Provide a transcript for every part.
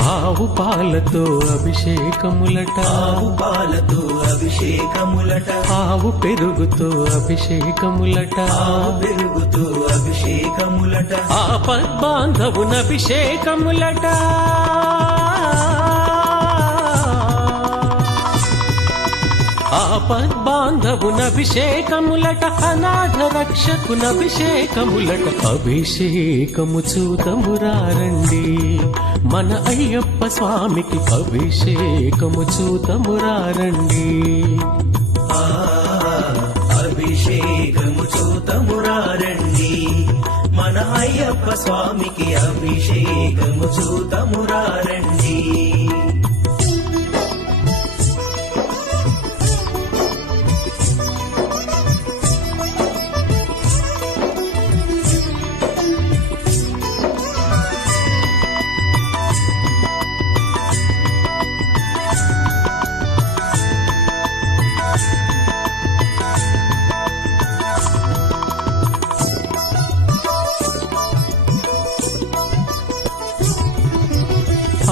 ఆవు పాలతో అభిషేకములట, ఆవు పాలతో అభిషేకములట, ఆవు పెరుగుతో అభిషేకములట, ఆవు పెరుగుతో అభిషేకములట, ఆపద్బాంధవున అభిషేకములట, ఆపద్బాంధవున అభిషేకములట, అనాథ రక్షకున అభిషేకములట. అభిషేకము చూతమురారండి, మన అయ్యప్ప స్వామికి అభిషేకము చూతమురారండి. అభిషేకము చూతమురారండి, మన అయ్యప్ప స్వామికి అభిషేకము చూతమురారండి.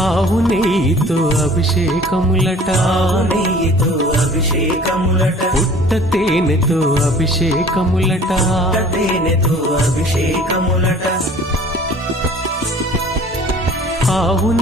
ఆవు నెయ్యితో అభిషేకములట, ఆవు నెయ్యితో అభిషేకములట, పుట్ట తేనెతో అభిషేకములట, తేనెతో అభిషేకములట, ఆవు